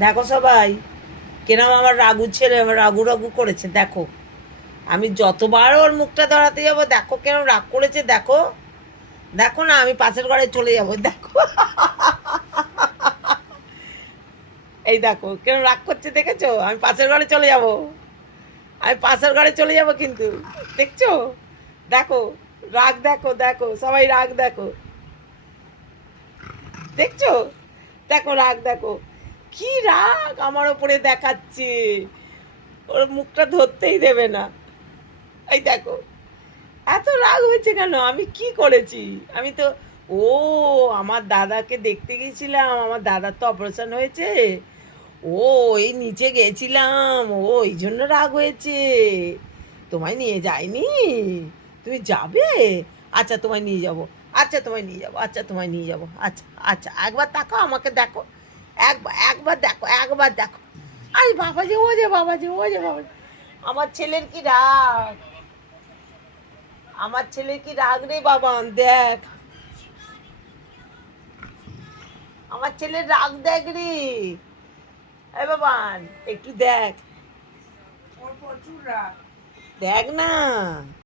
দেখো সবাই, কেরম আমার রাগু ছেলে আমার রাগু রাগু করেছে দেখো। আমি যতবার ওর মুখটা ধরাতে যাবো দেখো কেরম রাগ করেছে দেখো। দেখো না, আমি পাশের ঘরে চলে যাবো দেখো। এই দেখো কেরম রাগ করছে দেখেছো, আমি পাশের ঘরে চলে যাব। আমি পাশের ঘরে চলে যাব কিন্তু, দেখছো? দেখো রাগ, দেখো দেখো সবাই রাগ দেখো, দেখছো? দেখো রাগ দেখো, কি রাগ আমার ওপরে দেখাচ্ছে। ওর মুখটা ধরতেই দেবে না। এই দেখো, এত রাগ হয়েছে কেন? আমি কি করেছি? আমি তো, ও, আমার দাদাকে দেখতে গেছিলাম, আমার দাদার তো অপারেশন হয়েছে। ও, এই নিচে গেছিলাম, ও এই জন্য রাগ হয়েছে। তোমায় নিয়ে যায়নি? তুমি যাবে? আচ্ছা তোমায় নিয়ে যাব, আচ্ছা তোমায় নিয়ে যাব, আচ্ছা তোমায় নিয়ে যাব, আচ্ছা আচ্ছা একবার তাকাও আমাকে দেখো, একবার একবার দেখো, একবার দেখো। আই বাবা যে, ও যে বাবা যে, ও যে বাবা যে। আমার ছেলের কি রাগ, আমার ছেলের কি রাগ রে বাবান, দেখ আমার ছেলের রাগ দেখ রে। এ বাবান, একটু দেখ, দেখ না।